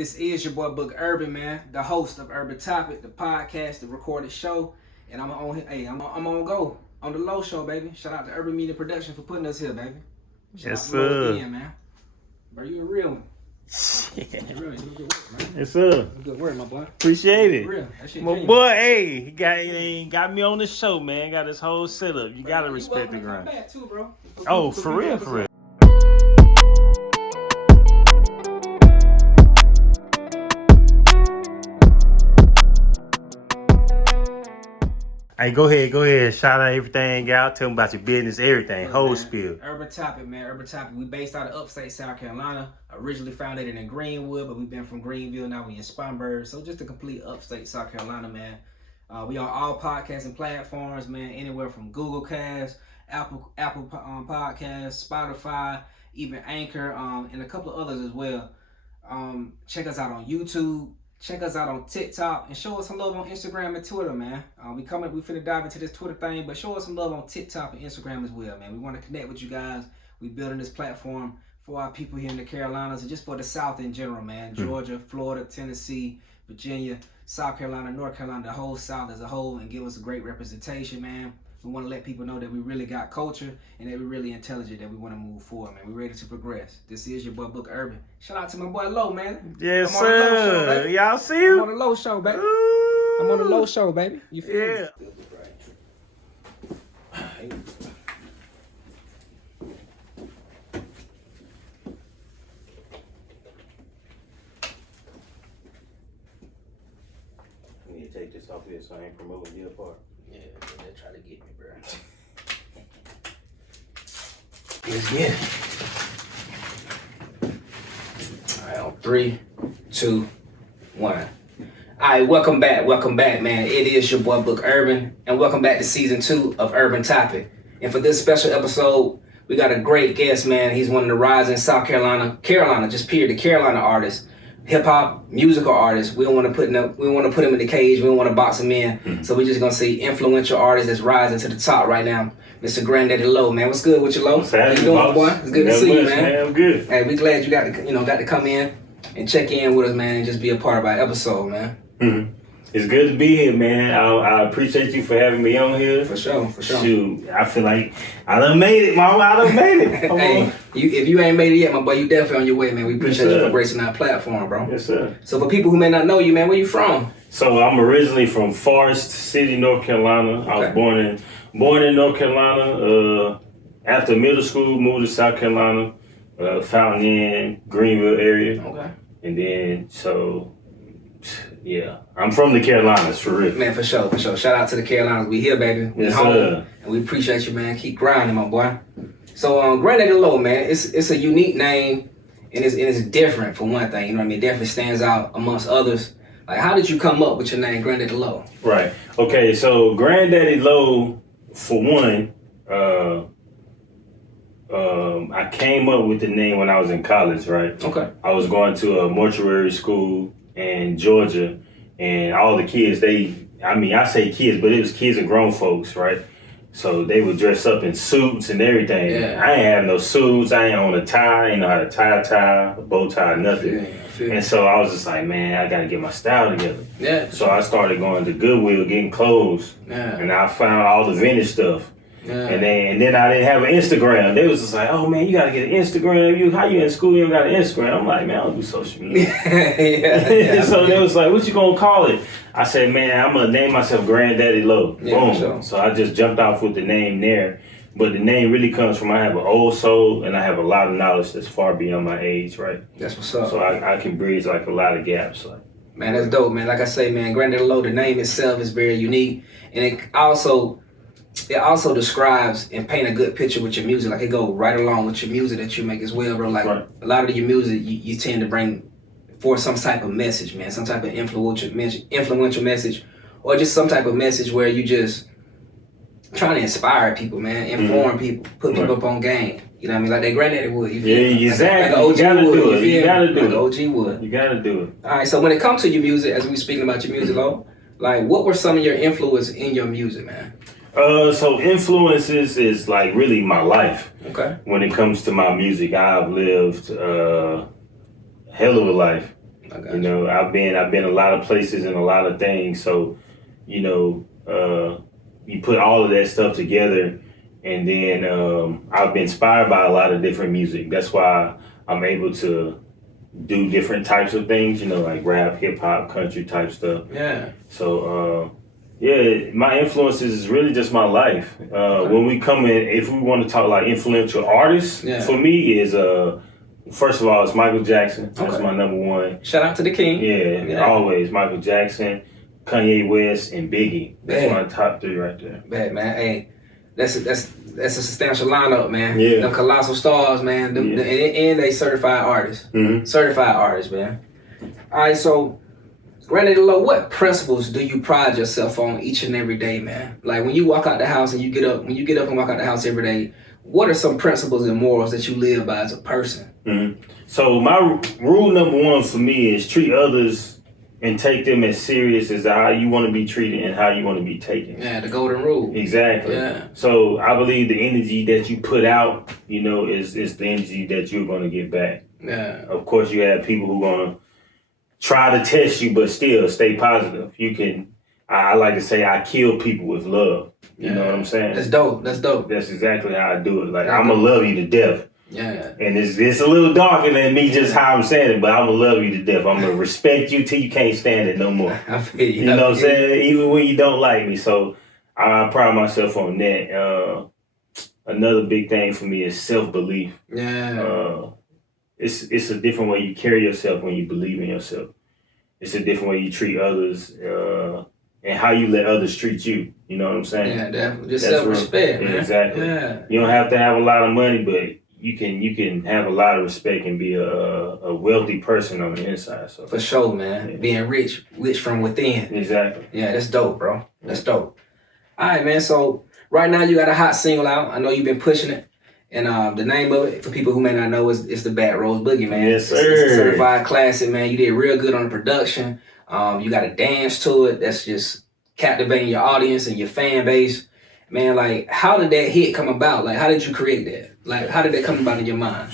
This is your boy Book Irwin, man, the host of Urban Topic, the podcast, the recorded show, and I'm on. Hey, I'm on go on the Low Show, baby. Shout out to Urban Media Production for putting us here, baby. Shout Yes, out to sir. again, man. Bro, you a real one. Yeah. You really doing good work, man. Yes, sir. Good work, my boy. Appreciate it. Real. That shit My genuine. boy, hey, he got me on the show, man. Got his whole setup. You gotta respect the You welcome to come grind. back too, bro. Oh, for real, for real. Hey, go ahead. Shout out everything out. Tell them about your business, everything. Look, Whole man, spiel. Urban Topic, man. Urban Topic. We based out of upstate South Carolina. Originally founded in Greenwood, but we've been from Greenville. Now we in Spartanburg. So just a complete upstate South Carolina, man. We on all podcasting platforms, man. Anywhere from Google Cast, Apple Podcasts, Spotify, even Anchor, and a couple of others as well. Check us out on YouTube. Check us out on TikTok and show us some love on Instagram and Twitter, man. We finna dive into this Twitter thing, but show us some love on TikTok and Instagram as well, man. We want to connect with you guys. We building this platform for our people here in the Carolinas and just for the South in general, man. Georgia, Florida, Tennessee, Virginia, South Carolina, North Carolina, the whole South as a whole, and give us a great representation, man. We want to let people know that we really got culture and that we're really intelligent, that we want to move forward, man. We're ready to progress. This is your boy, Book Irwin. Shout out to my boy, Low, man. Yes, I'm on the Low Show, sir. baby. Y'all see I'm him? on the Low Show, baby. Ooh. I'm on the Low Show, baby. You feel Yeah. me? I need to take this off here so I ain't promoting your part. Yeah, they try to get me, bro. Let's get it. All right, on 3, 2, 1. All right, welcome back, man. It is your boy Book Irwin, and welcome back to season 2 of Urban Topic. And for this special episode, we got a great guest, man. He's one of the rising South Carolina, just period, the Carolina artists, hip hop, musical artists. We don't want to put him in the cage. We don't want to box him in. So we're just gonna see influential artists that's rising to the top right now. Mr. Granddaddy Low, man. What's good with you, Low? What's How you happening, doing, boss? boy? It's good to see you, man. I'm good. Hey, we glad you got to come in and check in with us, man, and just be a part of our episode, man. Mm-hmm. It's good to be here, man. I appreciate you for having me on here. For sure. Shoot, I feel like I done made it, mama. I done made it. Come Hey, on. if you ain't made it yet, my boy, you definitely on your way, man. We appreciate Yes, you sir. for gracing our platform, bro. Yes, sir. So for people who may not know you, man, where you from? So I'm originally from Forest City, North Carolina. I was born in North Carolina. After middle school, moved to South Carolina, Fountain Inn, Greenville area. Okay. And then, yeah, I'm from the Carolinas, for real. Man, for sure. Shout out to the Carolinas. We here, baby. We Yes, home. sir. And we appreciate you, man. Keep grinding, my boy. So, Granddaddy Low, man, it's a unique name, and it's different for one thing. You know what I mean? It definitely stands out amongst others. Like, how did you come up with your name, Granddaddy Low? Right. Okay, so Granddaddy Low, for one, I came up with the name when I was in college, right? Okay. I was going to a mortuary school in Georgia, and all the kids, I say kids, but it was kids and grown folks, right? So they would dress up in suits and everything. Yeah. I ain't have no suits, I ain't own a tie, I ain't know how to tie a tie, a bow tie, nothing. Yeah. And so I was just like, man, I gotta get my style together. Yeah. So I started going to Goodwill, getting clothes, Yeah. and I found all the vintage stuff. Yeah. And then I didn't have an Instagram. They was just like, oh man, you gotta get an Instagram. How you in school? You don't got an Instagram. I'm like, man, I don't do social media. yeah. So they was like, what you gonna call it? I said, man, I'm gonna name myself Granddaddy Low. Yeah, Boom. for sure. So I just jumped off with the name there. But the name really comes from I have an old soul and I have a lot of knowledge that's far beyond my age, right? That's what's up. So I can bridge like a lot of gaps. Like. Man, that's dope, man. Like I say, man, Granddaddy Low, the name itself is very unique. And it also describes and paint a good picture with your music. Like it go right along with your music that you make as well, bro. Like Right. a lot of your music, you tend to bring forth some type of message, man. Some type of influential message. Or just some type of message where you just trying to inspire people, man. Inform people. Put people up on game. You know what I mean? Like that Granddaddy would. You feel me? Yeah, exactly. Like an OG would. You feel gotta me? do Like it. OG would. You gotta do it. All right, so when it comes to your music, as we speaking about your music, Lo, like what were some of your influences in your music, man? So influences is like really my life. Okay. When it comes to my music, I've lived a hell of a life. You know, I've been a lot of places and a lot of things. So, you know, you put all of that stuff together, and then I've been inspired by a lot of different music. That's why I'm able to do different types of things, you know, like rap, hip hop, country type stuff. Yeah. So, yeah, my influences is really just my life. When we come in, if we want to talk like influential artists, for me is first of all, it's Michael Jackson. That's my number one. Shout out to the king. Yeah, always Michael Jackson, Kanye West, and Biggie. That's my top three right there. Bad man. Hey, that's a substantial lineup, man. Yeah. Them colossal stars, man. And they certified artists. Certified artists, man. All right, so Randy Low, what principles do you pride yourself on each and every day, man? Like when you walk out the house and you get up and walk out the house every day, what are some principles and morals that you live by as a person? So my rule number one for me is treat others and take them as serious as how you want to be treated and how you want to be taken. Yeah, the golden rule. Exactly. Yeah. So I believe the energy that you put out, you know, is the energy that you're going to get back. Yeah. Of course, you have people who are going to try to test you, but still stay positive. You can, I like to say, I kill people with love. You know what I'm saying? That's dope. That's dope. That's exactly how I do it. Like, I'm going to love you to death. Yeah. And it's a little darker than me just how I'm saying it, but I'm going to love you to death. I'm going to respect you till you can't stand it no more. I feel you. You know what I'm saying? Even when you don't like me. So I pride myself on that. Another big thing for me is self-belief. Yeah. It's a different way you carry yourself when you believe in yourself. It's a different way you treat others and how you let others treat you. You know what I'm saying? Yeah, definitely. Just self-respect, man. Exactly. Yeah. You don't have to have a lot of money, but you can have a lot of respect and be a wealthy person on the inside. So for sure, man. Yeah. Being rich from within. Exactly. Yeah, that's dope, bro. That's dope. All right, man. So right now you got a hot single out. I know you've been pushing it. And the name of it, for people who may not know, is the Bad Rose Boogie, man. Yes, sir. It's a certified classic, man. You did real good on the production. You got a dance to it that's just captivating your audience and your fan base. Man, like, how did that hit come about? Like, how did you create that? Like, how did that come about in your mind?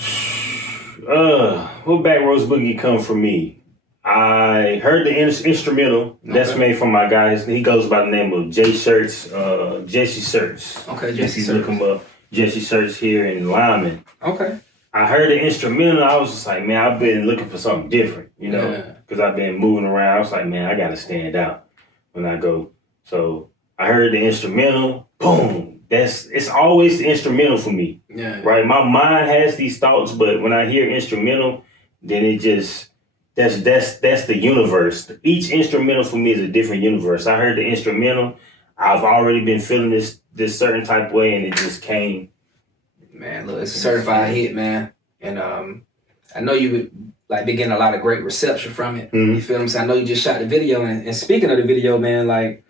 Well, Bad Rose Boogie come from me. I heard the instrumental that's made from my guy. He goes by the name of Jesse Shirts. Okay, Jesse Shirts. Look him up. Jesse Shirts here in Lyman. Okay. I heard the instrumental. I was just like, man, I've been looking for something different, you know, because I've been moving around. I was like, man, I got to stand out when I go. So I heard the instrumental. Boom. It's always the instrumental for me. Yeah. Right. My mind has these thoughts, but when I hear instrumental, then it just that's the universe. Each instrumental for me is a different universe. I heard the instrumental. I've already been feeling this certain type of way, and it just came. Man, look, it's a certified hit, man. And I know you would been getting a lot of great reception from it. You feel what I'm saying? I know you just shot the video, and speaking of the video, man, like,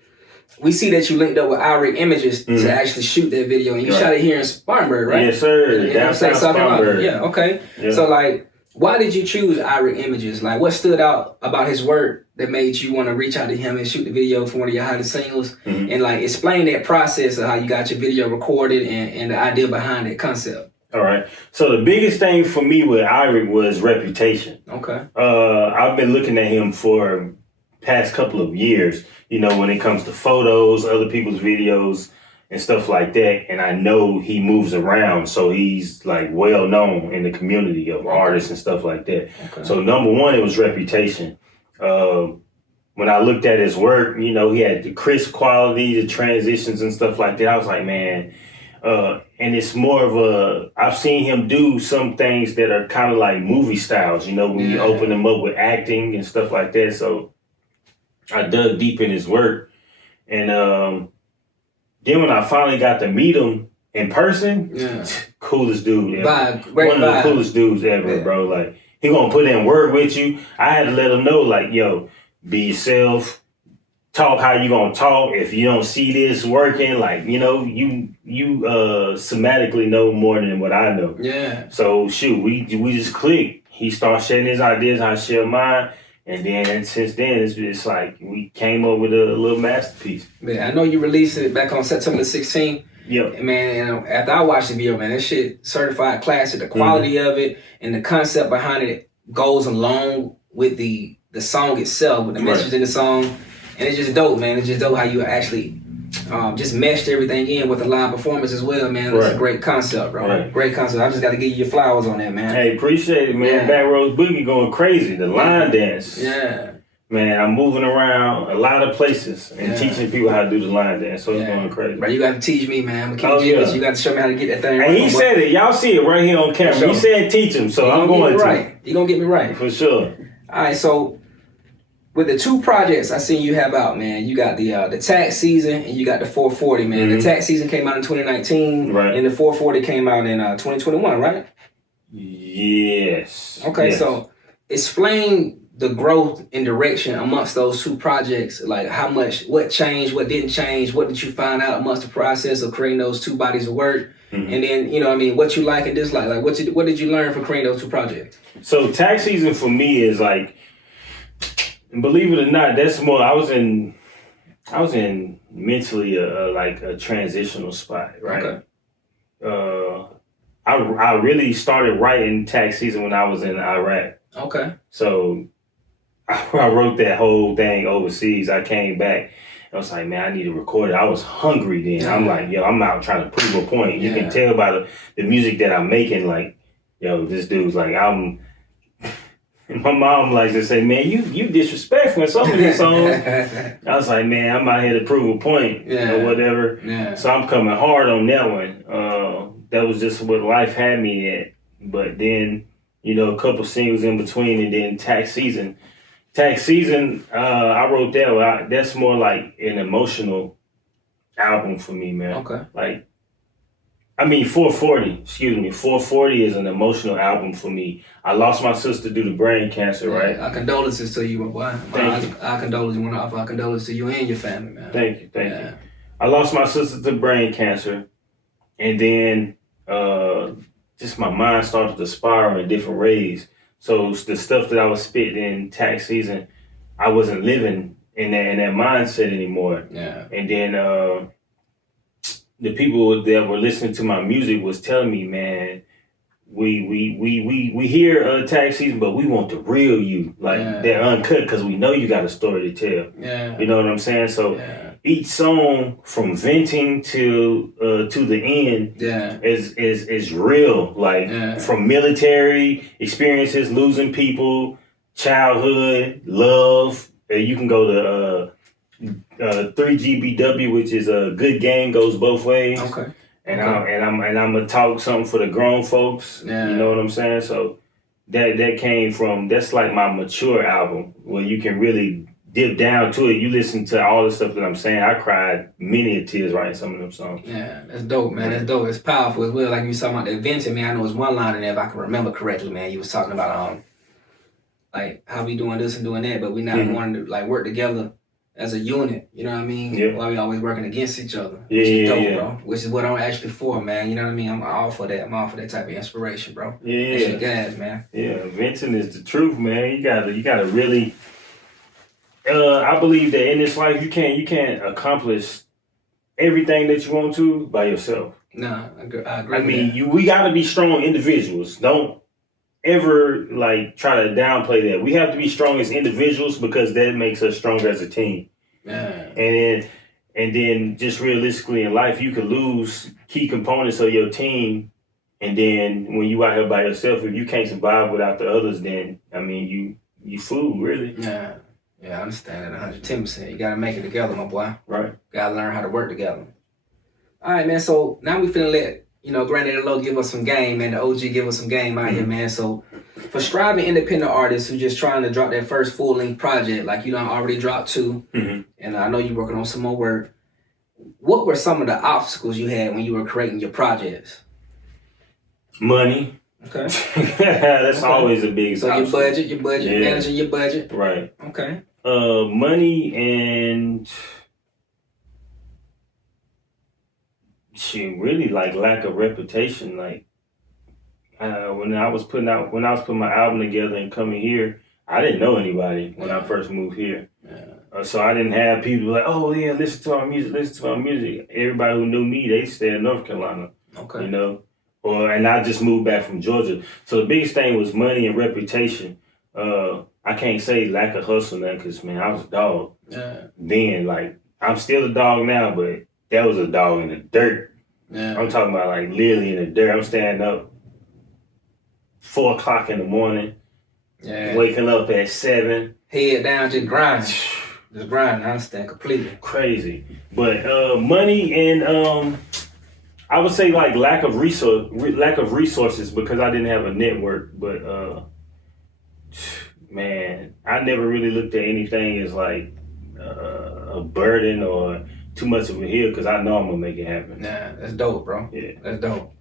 we see that you linked up with Irwin Images to actually shoot that video, and you shot it here in Spartanburg, right? Yes, sir. You know what I'm saying? Spartanburg. Yeah, okay. Yeah. So, like, why did you choose Irwin Images? Like, what stood out about his work that made you want to reach out to him and shoot the video for one of your hottest singles? And, like, explain that process of how you got your video recorded and the idea behind that concept. All right. So the biggest thing for me with Irwin was reputation. Okay. I've been looking at him for past couple of years, you know, when it comes to photos, other people's videos and stuff like that. And I know he moves around, so he's like well known in the community of artists and stuff like that. Okay. So number one, it was reputation. When I looked at his work, you know, he had the crisp quality, the transitions and stuff like that. I was like, man, and it's more of I've seen him do some things that are kind of like movie styles, you know, when you open them up with acting and stuff like that. So I dug deep in his work. And then when I finally got to meet him in person, coolest dude ever. One of the coolest dudes ever, bro. Like, he gonna put in work with you. I had to let him know, like, yo, be yourself. Talk how you gonna talk. If you don't see this working, like, you know, you somatically know more than what I know. Yeah. So shoot, we just clicked. He started sharing his ideas, I share mine. And then since then, it's like we came up with a little masterpiece. Man, I know you released it back on September the 16th. Yep. Man, after I watched the video, man, that shit certified classic. The quality of it and the concept behind it goes along with the song itself, with the message in the song, and it's just dope, man. It's just dope how you actually just meshed everything in with a live performance as well, man. It's a great concept, bro. Right. Great concept. I just got to give you your flowers on that, man. Hey, appreciate it, man. Yeah. Back Roads Boogie going crazy. The line dance. Yeah. Man, I'm moving around a lot of places and teaching people how to do the line dance, so it's going crazy. Bro, you got to teach me, man. I'm gonna keep you. You got to show me how to get that thing right. And he said it. Y'all see it right here on camera. Sure. He said teach him, so I'm going to. Right. You're going to get me right. For sure. All right, so with the 2 projects I seen you have out, man, you got the tax season and you got the 440, man. The tax season came out in 2019, and the 440 came out in 2021, right? Yes. Okay, yes. So explain the growth and direction amongst those 2 projects. Like how much, what changed, what didn't change, what did you find out amongst the process of creating those 2 bodies of work? And then, you know what I mean, what you like and dislike. Like what did you learn from creating those 2 projects? So tax season for me is like, believe it or not, that's more. I was in mentally like a transitional spot, right? Okay. I really started writing tax season when I was in Iraq. Okay. So I wrote that whole thing overseas. I came back. I was like, man, I need to record it. I was hungry then. I'm like, yo, I'm out trying to prove a point. You can tell by the music that I'm making, like, yo, this dude's like, my mom likes to say, man, you disrespectful in some of these songs. I was like, man, I'm out here to prove a point or whatever. Yeah. So I'm coming hard on that one. That was just what life had me at. But then, you know, a couple singles in between, and then tax season. Tax season, I wrote that. That's more like an emotional album for me, man. Okay. Like, I mean, 440 is an emotional album for me. I lost my sister due to brain cancer, right? Our condolences to you, my boy. Our condolences, one of our condolences to you and your family, man. Thank you. I lost my sister to brain cancer, and then just my mind started to spiral in different ways. So the stuff that I was spitting in tax season, I wasn't living in that mindset anymore. Yeah. And then the people that were listening to my music was telling me, man, we hear tax season, but we want the real you, like they're uncut, because we know you got a story to tell. Yeah. You know what I'm saying? So each song from venting to the end is real, like from military experiences, losing people, childhood, love. You can go to 3GBW, which is a good game goes both ways. Okay. And I'm gonna talk something for the grown folks. Yeah. You know what I'm saying? So that came from, that's like my mature album where you can really dip down to it. You listen to all the stuff that I'm saying. I cried many tears writing some of them songs. Yeah, that's dope, man. That's dope. It's powerful as well. Like you was talking about the venting, man. I know it's one line in there, if I can remember correctly, man. You was talking about like how we doing this and doing that, but we not wanting to like work together as a unit, you know what I mean? Yeah. While we always working against each other. Which is dope, bro. Which is what I'm actually for, man. You know what I mean? I'm all for that. I'm all for that type of inspiration, bro. Yeah. That's your guys, man. Yeah, venting is the truth, man. You gotta really. I believe that in this life you can't accomplish everything that you want to by yourself. No, I agree. I mean, we gotta be strong individuals. Don't ever like try to downplay that. We have to be strong as individuals because that makes us stronger as a team. Yeah. And then just realistically in life, you could lose key components of your team, and then when you out here by yourself, if you can't survive without the others, then I mean you fool, really. Yeah. Yeah, I understand that 110%. You gotta make it together, my boy. Right. Gotta learn how to work together. All right, man. So now we finna let Granddaddy Low give us some game, man. The OG give us some game out here, man. So for striving independent artists who just trying to drop their first full-length project, like you done already dropped 2, and I know you're working on some more work, what were some of the obstacles you had when you were creating your projects? Money. Okay. That's always a big obstacle. So your budget, managing your budget. Right. Okay. Money and really like lack of reputation. Like when I was putting my album together and coming here, I didn't know anybody when I first moved here. Yeah. So I didn't have people like, oh yeah, listen to our music. Everybody who knew me, they stayed in North Carolina. Okay. You know, and I just moved back from Georgia. So the biggest thing was money and reputation. I can't say lack of hustle now, because, man, I was a dog. Yeah. Then, like, I'm still a dog now, but that was a dog in the dirt. Yeah. I'm talking about, like, literally in the dirt. I'm standing up 4 o'clock in the morning, waking up at 7. Head down, just grind. Just grind, I understand completely. Crazy. But money and I would say like lack of resources, because I didn't have a network. But man, I never really looked at anything as like a burden or too much of a hill, because I know I'm gonna make it happen. Nah, that's dope, bro. Yeah, that's dope.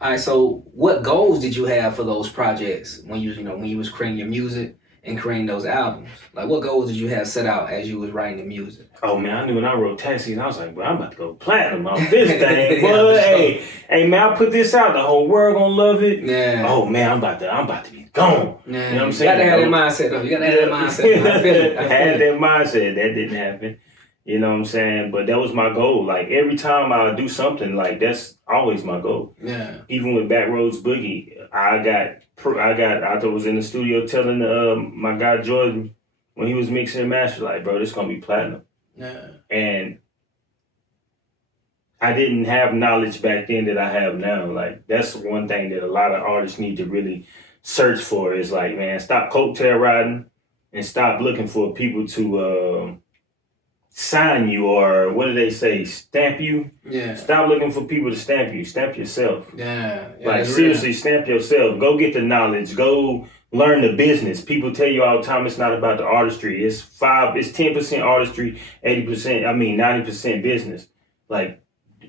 All right, so what goals did you have for those projects when you was creating your music and creating those albums? Like, what goals did you have set out as you was writing the music? Oh man, I knew when I wrote Taxi, and I was like, bro, I'm about to go platinum off this thing. Boy, hey man, I put this out, the whole world gonna love it. Yeah. Oh man, I'm about to be gone. Yeah. You know what I'm saying? You gotta have that mindset though. You gotta have that mindset. I feel it. I had that mindset. That didn't happen. You know what I'm saying? But that was my goal. Like, every time I do something, like, that's always my goal. Yeah. Even with Backroads Boogie, I was in the studio telling my guy Jordan, when he was mixing and mastering, like, bro, this gonna be platinum. Yeah. And I didn't have knowledge back then that I have now. Like, that's one thing that a lot of artists need to really search for, is like, man, stop coattail riding and stop looking for people to sign you, or what do they say, stamp you? Yeah. Stop looking for people to stamp you. Stamp yourself. Yeah. Like, seriously, stamp yourself. Go get the knowledge. Go learn the business. People tell you all the time it's not about the artistry. It's 10% artistry, 90% business. Like,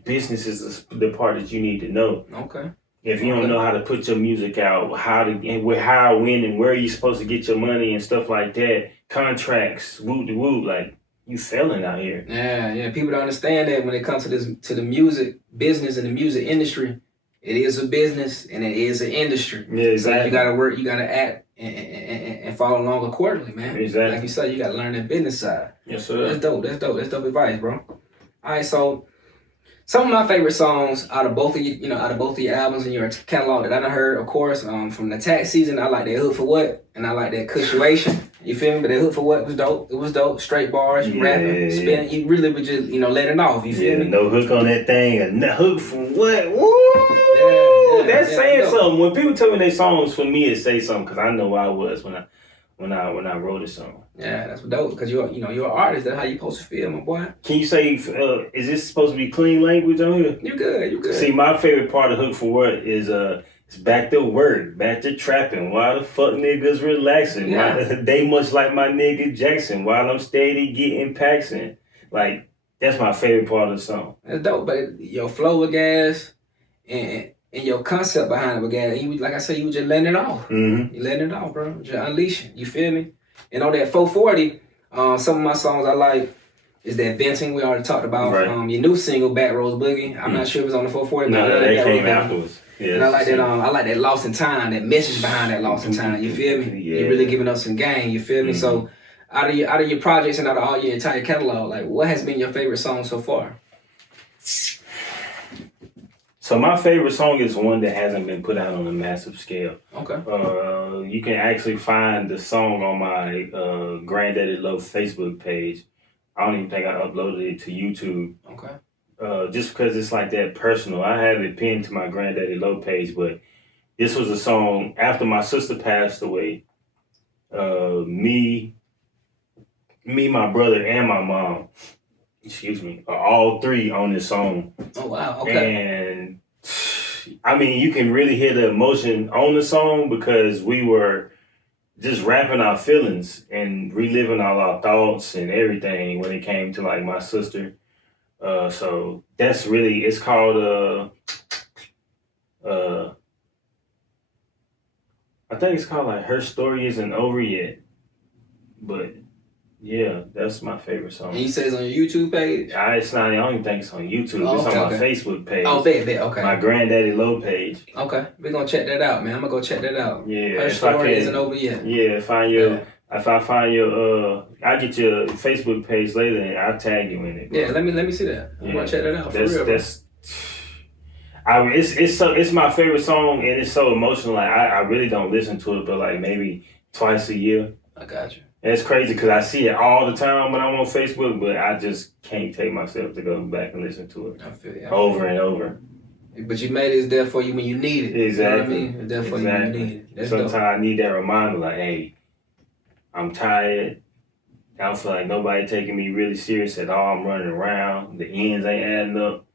business is the part that you need to know. Okay. If you don't know how to put your music out, when, and where you're supposed to get your money and stuff like that, contracts, woo, like, you failing out here. Yeah. People don't understand that when it comes to the music business and the music industry. It is a business and it is an industry. Yeah, exactly. So you gotta work, you gotta act and follow along accordingly, man. Exactly. Like you said, you gotta learn that business side. Yes, sir. That's dope advice, bro. All right, so some of my favorite songs out of both of your albums and your catalog that I done heard, of course, from the tax season, I like that Hook for What, and I like that Cushionation. You feel me? But that Hook for What was dope. It was dope. Straight bars, you rapping, spinning. You really was just, letting off. You feel me? No hook on that thing. A hook for what? Woo! That's saying something. When people tell me they songs, for me, it say something, because I know where I was when I wrote a song. Yeah, that's dope, because you're an artist. That's how you supposed to feel, my boy. Can you say, is this supposed to be clean language on here? You good. See, my favorite part of Hook for What is it's back to work, back to trapping. Why the fuck niggas relaxing? Yeah. They much like my nigga Jackson, while I'm steady getting packs in. Like, that's my favorite part of the song. That's dope, but your flow with gas and your concept behind it with gas, like I said, you were just letting it off. Mm-hmm. You letting it off, bro. Just unleashing. You feel me? And on that 440, some of my songs I like is that Venting we already talked about. Right. Your new single, Backroads Boogie. I'm not sure if it's on the 440. No, they came afterwards. Yeah, and I like that. I like that Lost in Time. That message behind that Lost in Time. You feel me? Yeah. You're really giving us some game. You feel me? Mm-hmm. So, out of your projects and out of all your entire catalog, like, what has been your favorite song so far? So my favorite song is one that hasn't been put out on a massive scale. Okay. You can actually find the song on my Granddaddy Love Facebook page. I don't even think I uploaded it to YouTube. Okay. Just because it's like that personal. I have it pinned to my Granddaddy Love page, but this was a song after my sister passed away. Me, my brother, and my mom, are all three on this song. Oh, wow. Okay. And I mean, you can really hear the emotion on the song, because we were just rapping our feelings and reliving all our thoughts and everything when it came to like my sister. So that's really, it's called I think it's called like Her Story Isn't Over Yet. But yeah, that's my favorite song. And you say it's on your YouTube page? It's not, I don't even think it's on YouTube. Oh, it's on my Facebook page. Oh, bet, okay. My Granddaddy Low page. Okay, we're gonna check that out, man. I'm gonna go check that out. Yeah. Her Story Isn't Over Yet. Yeah, if I find your I'll get your Facebook page later and I'll tag you in it. Bro. Yeah, let me see that. I'm gonna check that out. It's my favorite song, and it's so emotional. Like, I really don't listen to it, but like maybe twice a year. I got you. It's crazy because I see it all the time when I'm on Facebook, but I just can't take myself to go back and listen to it. I feel you. Over and over. But you made it. It's there for you when you need it. Exactly. You know what I mean? It's there for you when you need it. That's Sometimes dope. I need that reminder, like, hey, I'm tired. I don't feel like nobody taking me really serious at all. I'm running around. The ends ain't adding up.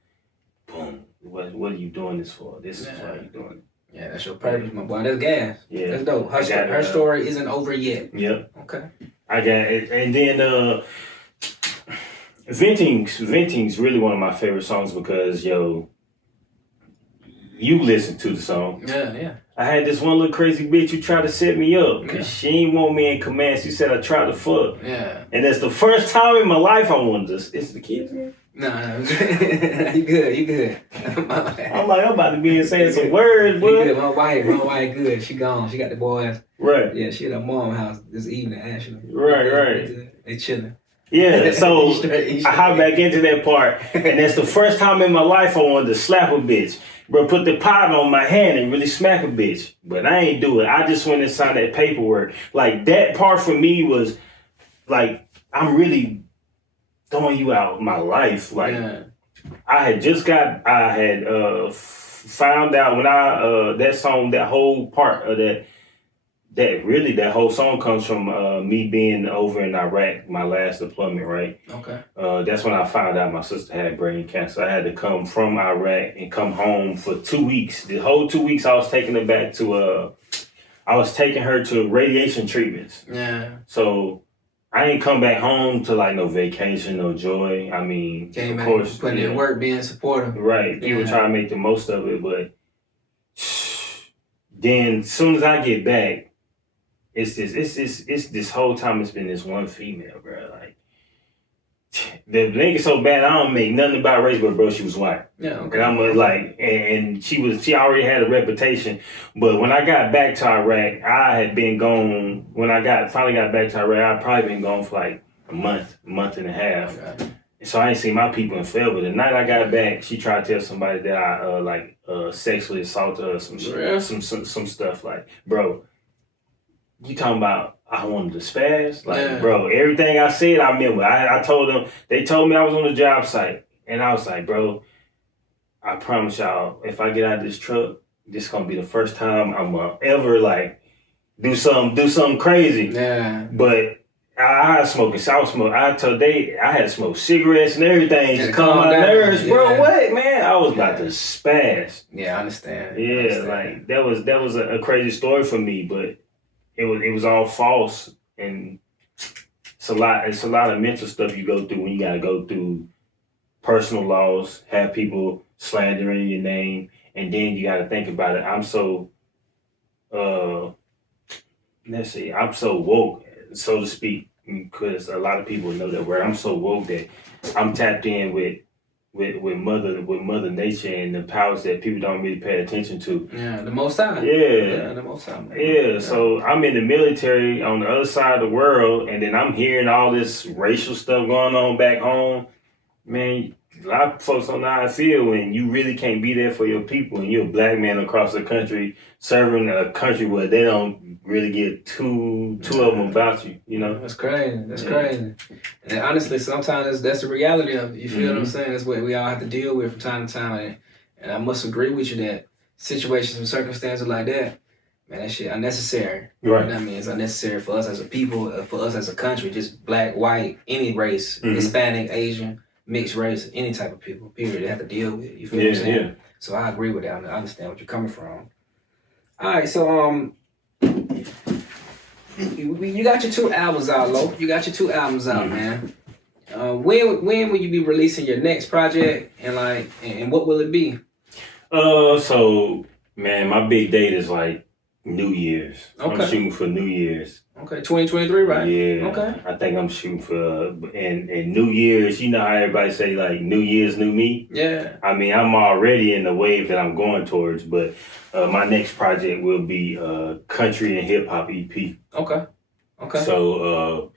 Boom. What are you doing this for? This is why you doing it. Yeah, that's your purpose, my boy. That's gas. Yeah. That's dope. Her story isn't over yet. Yep. Okay. I got it. And then Venting's really one of my favorite songs because, yo, you listen to the song. Yeah. I had this one little crazy bitch who tried to set me up because she ain't want me in command. She said I tried to fuck. Yeah. And that's the first time in my life I wanted this. Is the kids here? No. You good. I'm like, I'm about to be saying some words, boy. You good. My wife good. She gone. She got the boys. Right. Yeah, she at her mom's house this evening, actually. Right. They chilling. Yeah, so I hop back into that part, and that's the first time in my life I wanted to slap a bitch. Bro, put the pot on my hand and really smack a bitch. But I ain't do it. I just went and signed that paperwork. Like, that part for me was, like, I'm really throwing you out my life. Like, I had found out when that song, that whole part of that whole song comes from me being over in Iraq, my last deployment, right? Okay. That's when I found out my sister had brain cancer. I had to come from Iraq and come home for 2 weeks. The whole 2 weeks I was taking her back to, I was taking her to radiation treatments. Yeah. So I ain't come back home to like no vacation, no joy. I mean, of course. Putting in work, being supportive. Right. People try to make the most of it, but then as soon as I get back, it's this whole time it's been this one female, bro. Like, the nigga so bad I don't make nothing about race, but bro, she was white. Yeah, okay. And I'm like, and she already had a reputation. But when I got back to Iraq, I had been gone. When I finally got back to Iraq, I'd probably been gone for like a month and a half. Okay. So I ain't seen my people in forever. The night I got back, she tried to tell somebody that I sexually assaulted her, some stuff. Like, bro, you talking about I wanted to spaz? Like, bro, everything I said, I remember. I told them, they told me I was on the job site. And I was like, bro, I promise y'all, if I get out of this truck, this is going to be the first time I'm going to ever, like, do something crazy. Yeah. But I was smoking sour smoke. I had to smoke cigarettes and everything to calm my nerves. Yeah. Bro, what, man? I was about to spaz. Yeah, I understand. Yeah, like, that was a crazy story for me, but it was all false, and it's a lot of mental stuff you go through when you gotta go through personal loss, have people slandering your name, and then you gotta think about it. I'm so I'm so woke, so to speak, because a lot of people know that word. I'm so woke that I'm tapped in with Mother Nature and the powers that people don't really pay attention to. Yeah, the Most High. Yeah, the Most High. Yeah, so I'm in the military on the other side of the world, and then I'm hearing all this racial stuff going on back home. Man, a lot of folks don't know how I feel when you really can't be there for your people, and you're a black man across the country serving a country where they don't really get two of them about you. You know, that's crazy. That's crazy. And honestly, sometimes that's the reality of it. You feel what I'm saying? That's what we all have to deal with from time to time. And I must agree with you that situations and circumstances like that, man, that shit unnecessary. Right. You know what I mean? It's unnecessary for us as a people, for us as a country, just black, white, any race, Hispanic, Asian, mixed race, any type of people, period, they have to deal with. You feel what I'm saying? Yeah. So I agree with that. I understand what you're coming from. All right, so you got your 2 albums out, Lo. You got your 2 albums out, man. When will you be releasing your next project, and what will it be? So man, my big date is like New Year's. Okay. I'm shooting for New Year's. Okay, 2023, right? Yeah. Okay. I think I'm shooting for and New Year's. You know how everybody say like New Year's, new me. Yeah. I mean, I'm already in the wave that I'm going towards, but my next project will be country and hip hop EP. Okay. Okay. So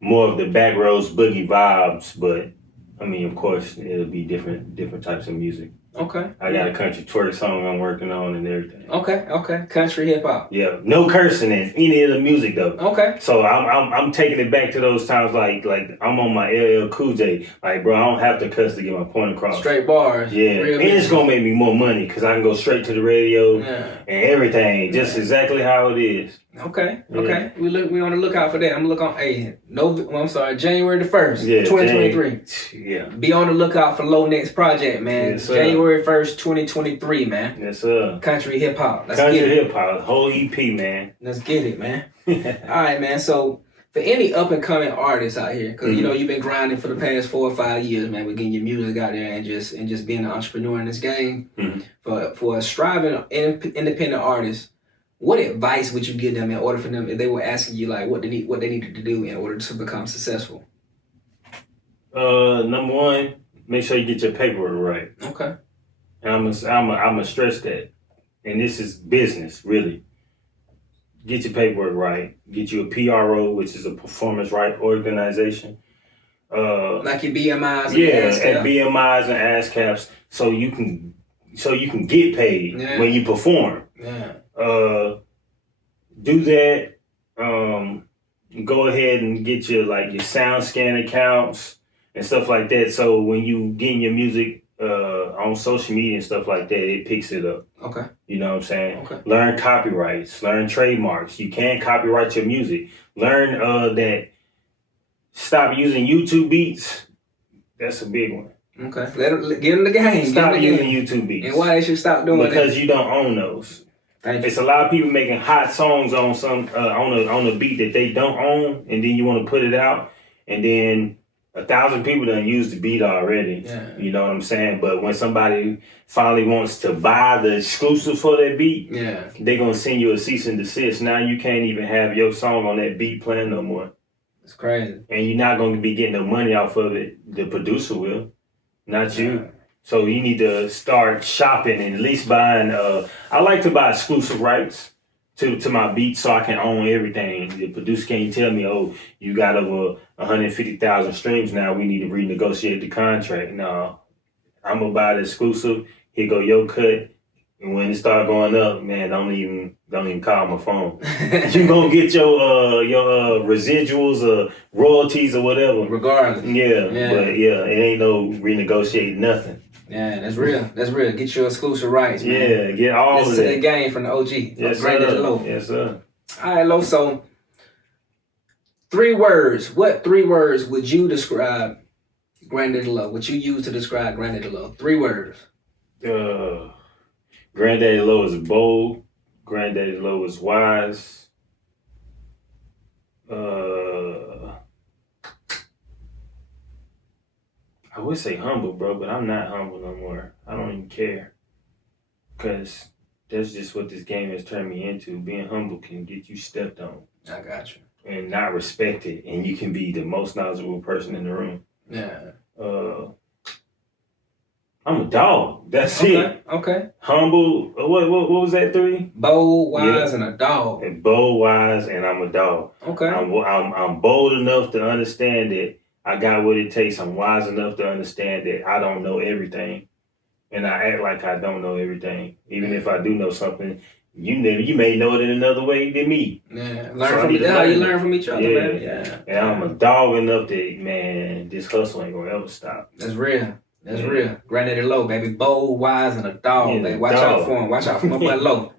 more of the back roads boogie vibes, but I mean, of course, it'll be different types of music. Okay. I got a country twerk song I'm working on and everything. Okay. Country hip hop. Yeah, no cursing in any of the music though. Okay. So I'm taking it back to those times like I'm on my LL Cool J. Like, bro, I don't have to cuss to get my point across. Straight bars. Yeah, and it's gonna make me more money because I can go straight to the radio and everything, just exactly how it is. Okay. We on the lookout for that. I'm gonna look on January the 1st, 2023. Yeah. Be on the lookout for Low Next project, man. Yes, sir. January 1st, 2023, man. Yes, sir. Country hip hop. Country hip hop, whole EP, man. Let's get it, man. All right, man. So for any up and coming artists out here, because you know you've been grinding for the past 4 or 5 years, man, with getting your music out there and just being an entrepreneur in this game. For a striving independent artist, what advice would you give them in order for them if they were asking you like what they needed to do in order to become successful? Number one, make sure you get your paperwork right. Okay. And I'm gonna stress that. And this is business, really. Get your paperwork right. Get you a PRO, which is a performance right organization. Like your BMIs and and BMIs and ASCAPs, so you can get paid when you perform. Yeah. Do that. Go ahead and get your sound scan accounts and stuff like that. So when you getting your music on social media and stuff like that, it picks it up. Okay. You know what I'm saying? Okay. Learn copyrights. Learn trademarks. You can't copyright your music. Learn that. Stop using YouTube beats. That's a big one. Okay. Get in the game. Stop using YouTube beats. And why they should stop doing that? Because you don't own those. It's a lot of people making hot songs on some on a beat that they don't own, and then you want to put it out, and then 1,000 people done used the beat already. Yeah. You know what I'm saying? But when somebody finally wants to buy the exclusive for that beat, they gonna send you a cease and desist. Now you can't even have your song on that beat playing no more. It's crazy. And you're not gonna be getting no money off of it. The producer will, not you. So you need to start shopping and at least buying. I like to buy exclusive rights to my beats so I can own everything. The producer can't tell me, oh, you got over 150,000 streams now. We need to renegotiate the contract. No, I'm gonna buy the exclusive. Here go your cut. And when it start going up, man, don't even call my phone. You gonna get your residuals or royalties or whatever. Regardless. Yeah. But it ain't no renegotiating nothing. Yeah, that's real. That's real. Get your exclusive rights, man. Yeah, get all of that. that. The game from the OG. Yes, Granddaddy sir. Low. Yes, sir. All right, Lo. So, 3 words. What 3 words would you describe Granddaddy Low? What you use to describe Granddaddy Low? 3 words. Granddaddy Low is bold. Granddaddy Low is wise. I would say humble, bro, but I'm not humble no more. I don't even care. Because that's just what this game has turned me into. Being humble can get you stepped on. I got you. And not respected. And you can be the most knowledgeable person in the room. Yeah. I'm a dog. That's it. Okay. Humble. What was that 3? Bold, wise, and a dog. And bold, wise, and I'm a dog. Okay. I'm bold enough to understand that I got what it takes. I'm wise enough to understand that I don't know everything, and I act like I don't know everything. Even if I do know something, you may know it in another way than me. Yeah. You learn from each other, man. Yeah. And I'm a dog enough that, man, this hustle ain't gonna ever stop. That's real. That's real. Granddaddy Low, baby. Bold, wise, and a dog, baby. Watch out for him. Watch out for my boy Low.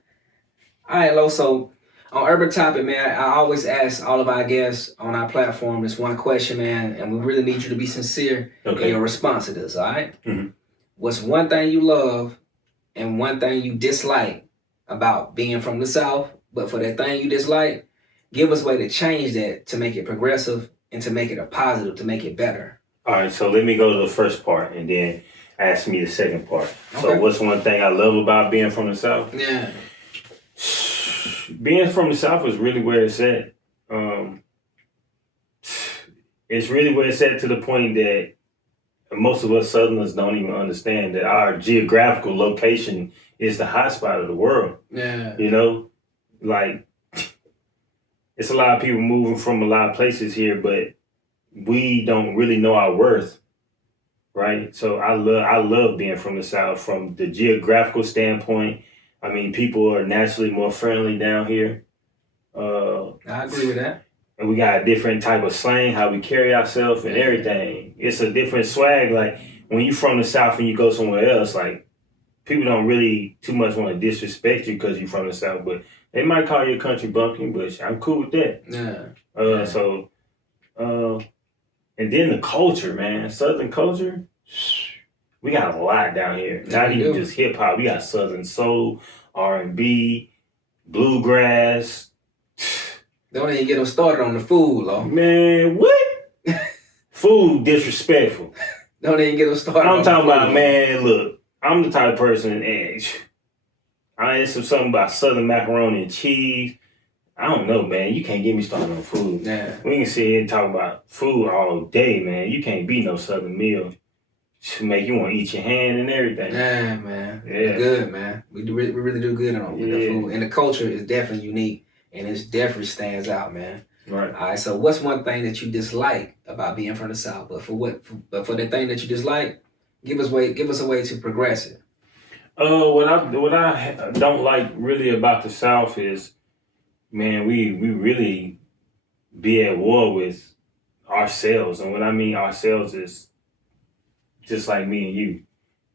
All right, Lo. So on Urban Topic, man, I always ask all of our guests on our platform this one question, man, and we really need you to be sincere in your response to this, all right? Mm-hmm. What's one thing you love and one thing you dislike about being from the South, but for that thing you dislike, give us a way to change that to make it progressive and to make it a positive, to make it better. All right, so let me go to the first part and then ask me the second part. Okay. So what's one thing I love about being from the South? Yeah. Being from the South is really where it's at. It's really where it's at to the point that most of us Southerners don't even understand that our geographical location is the hotspot of the world. Yeah. You know, like it's a lot of people moving from a lot of places here, but we don't really know our worth. right? So I love being from the South from the geographical standpoint. I mean, people are naturally more friendly down here. I agree with that. And we got a different type of slang, how we carry ourselves and everything. It's a different swag. Like when you from the South and you go somewhere else, like people don't really too much want to disrespect you because you're from the South, but they might call you a country bumpkin, but I'm cool with that. Yeah. So, and then the culture, man, Southern culture, we got a lot down here. Yeah, Not even just hip hop. We got Southern soul, R&B, bluegrass. Don't even get them started on the food, Law. Man, what? Food disrespectful. Don't even get them started. I'm talking about, man, look, I'm the type of person, and I had something about Southern macaroni and cheese. I don't know, man. You can't get me started on food. Yeah. We can sit here and talk about food all day, man. You can't beat no Southern meal. To make you want to eat your hand and everything. Yeah, man. Yeah. We're good, man. We really do good on with the food. And the culture is definitely unique, and it definitely stands out, man. Right. All right, so what's one thing that you dislike about being from the South? But for the thing that you dislike, give us a way to progress it. What I don't like really about the South is, man, we really be at war with ourselves. And what I mean ourselves is just like me and you.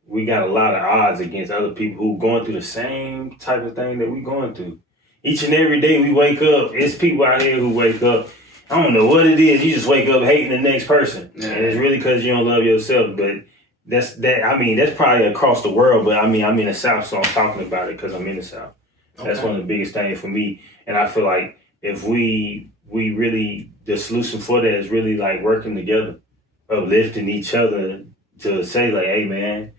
We got a lot of odds against other people who going through the same type of thing that we going through. Each and every day we wake up, it's people out here who wake up, I don't know what it is, you just wake up hating the next person. Yeah. And it's really because you don't love yourself. But that's probably across the world, but I mean, I'm in the South, so I'm talking about it because I'm in the South. Okay. That's one of the biggest things for me. And I feel like if we really, the solution for that is really like working together, uplifting each other to say like, hey man,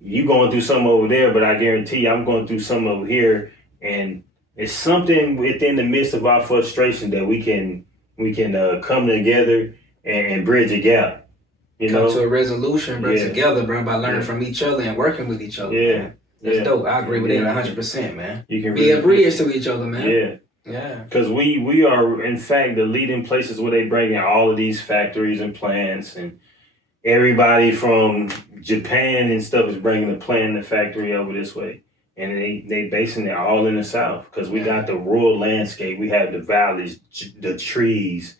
you going through something over there, but I guarantee you I'm going through something over here. And it's something within the midst of our frustration that we can come together and bridge a gap. Come to a resolution, bro, together, bro, by learning from each other and working with each other. Yeah. Man. That's dope. I agree with that 100%, man. You can be a bridge to each other, man. Yeah. Yeah. Because we are, in fact, the leading places where they bring in all of these factories and plants, and everybody from Japan and stuff is bringing the plant and the factory over this way. And they basing it all in the South because we got the rural landscape. We have the valleys, the trees.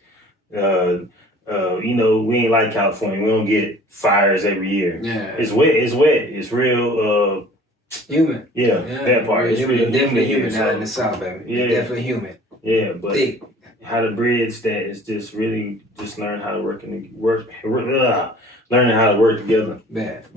We ain't like California. We don't get fires every year. Yeah. It's wet. It's real humid. Yeah, that part. It's real definitely humid out in the South, baby. Yeah. It's definitely humid. Yeah, but how to bridge that is just really just learn how to learning how to work together. Bad.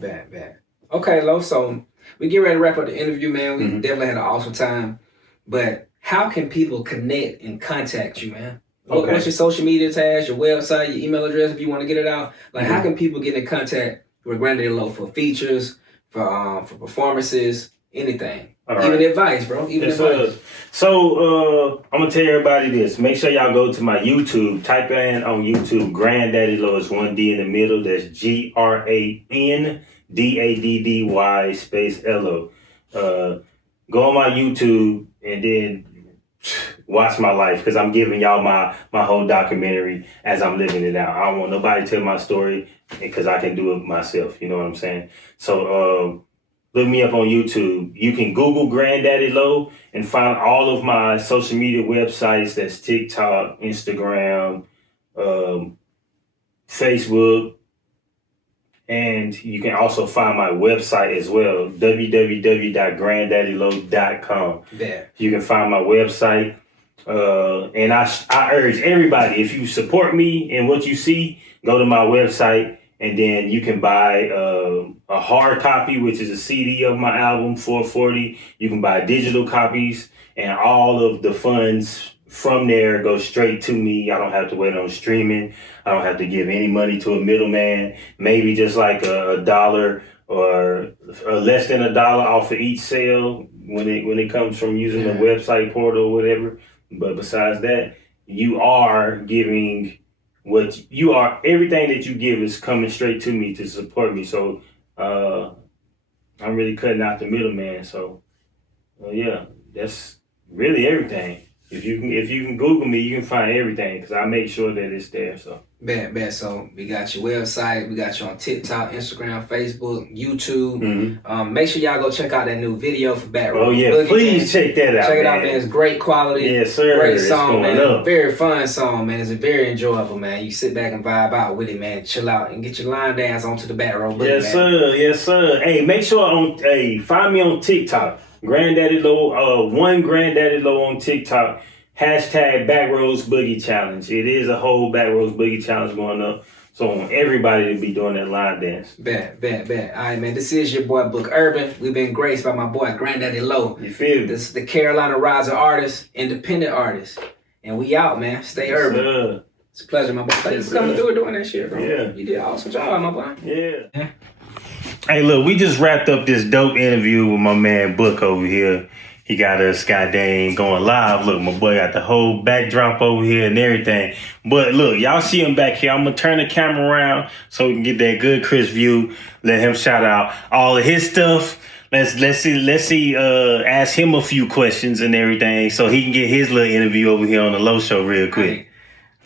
Okay, Lo, so we get ready to wrap up the interview, man. We definitely had an awesome time. But how can people connect and contact you, man? Okay. What's your social media tags, your website, your email address if you want to get it out? Like, how can people get in contact with Granddaddy Lo for features, for performances, anything? Right. Even advice, bro. Even advice. So I'm gonna tell everybody this. Make sure y'all go to my YouTube. Type in on YouTube, Granddaddy Lo. It's 1D in the middle. That's GRANDADDY space LO. Go on my YouTube and then watch my life because I'm giving y'all my whole documentary as I'm living it out. I don't want nobody to tell my story because I can do it myself. You know what I'm saying? So look me up on YouTube. You can Google Granddaddy Lo and find all of my social media websites. That's TikTok, Instagram, Facebook. And you can also find my website as well, www.granddaddylo.com. Yeah. You can find my website. And I urge everybody, if you support me and what you see, go to my website and then you can buy a hard copy, which is a CD of my album, 440. You can buy digital copies and all of the funds from there go straight to me. I don't have to wait on streaming. I don't have to give any money to a middleman. Maybe just like a $1 or less than $1 off of each sale when it comes from using the website portal or whatever. But besides that, you are giving everything that you give is coming straight to me to support me. So I'm really cutting out the middleman. So that's really everything. If you can Google me, you can find everything because I make sure that it's there. So Bet. So we got your website, we got you on TikTok, Instagram, Facebook, YouTube. Mm-hmm. Make sure y'all go check out that new video for Back Row. Oh yeah, Boogie, please check that out. Check it man. out, man. It's great quality. Yes, sir. Great song, man. Up. Very fun song, man. It's very enjoyable, man. You sit back and vibe out with it, man. Chill out and get your line dance onto the Back Row. Yes, man. sir. Yes, sir. Hey, make sure find me on TikTok. Granddaddy Low, one Granddaddy Low on TikTok. Hashtag Backroads Boogie Challenge. It is a whole Backroads Boogie Challenge going up. So I want everybody to be doing that line dance. Bet. All right, man. This is your boy, Book Irwin. We've been graced by my boy, Granddaddy Low. You feel me? This is the Carolina Rising artist, independent artist. And we out, man. Stay urban. Sir. It's a pleasure, my boy. Thanks for coming through and doing that shit, bro. Yeah. You did an awesome job, my boy. Yeah. Hey, look, we just wrapped up this dope interview with my man Book over here. He got us goddamn going live. Look, my boy got the whole backdrop over here and everything. But look, y'all see him back here. I'm gonna turn the camera around so we can get that good crisp view. Let him shout out all of his stuff. Let's see. Ask him a few questions and everything so he can get his little interview over here on the Low Show real quick.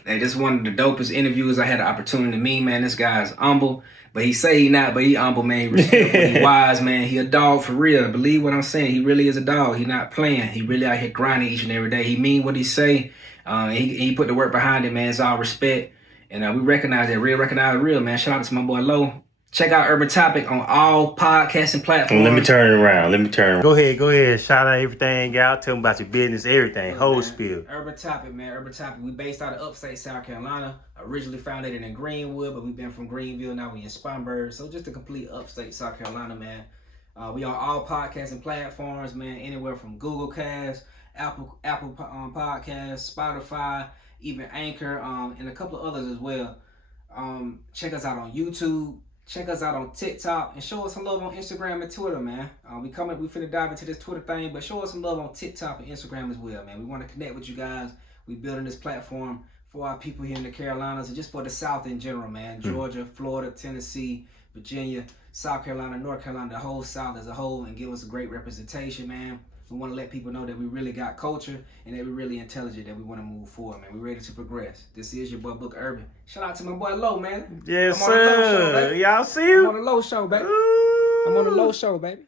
Hey, this is one of the dopest interviews I had the opportunity to meet, man. This guy's humble. But he say he not, but he humble, man. He respectful, he wise, man. He a dog for real. Believe what I'm saying. He really is a dog. He not playing. He really out here grinding each and every day. He mean what he say. He put the work behind it, man. It's all respect. And we recognize that. Recognize real, man. Shout out to my boy Low. Check out Urban Topic on all podcasting platforms. Let me turn it around. Go ahead. Shout out everything out. Tell them about your business, everything. Whole spiel. Urban Topic, man. Urban Topic. We based out of upstate South Carolina. Originally founded in Greenwood, but we've been from Greenville. Now we in Spartanburg. So just a complete upstate South Carolina, man. We on all podcasting platforms, man. Anywhere from Google Cast, Apple Podcasts, Spotify, even Anchor, and a couple of others as well. Check us out on YouTube. Check us out on TikTok and show us some love on Instagram and Twitter, man. We finna dive into this Twitter thing, but show us some love on TikTok and Instagram as well, man. We want to connect with you guys. We building this platform for our people here in the Carolinas and just for the South in general, man. Georgia, Florida, Tennessee, Virginia, South Carolina, North Carolina, the whole South as a whole, and give us a great representation, man. We want to let people know that we really got culture and that we're really intelligent, that we want to move forward, man. We're ready to progress. This is your boy, Book Irwin. Shout out to my boy, Low, man. Yes, sir. Y'all see him? I'm on the Low Show, baby. I'm on the Low Show, baby.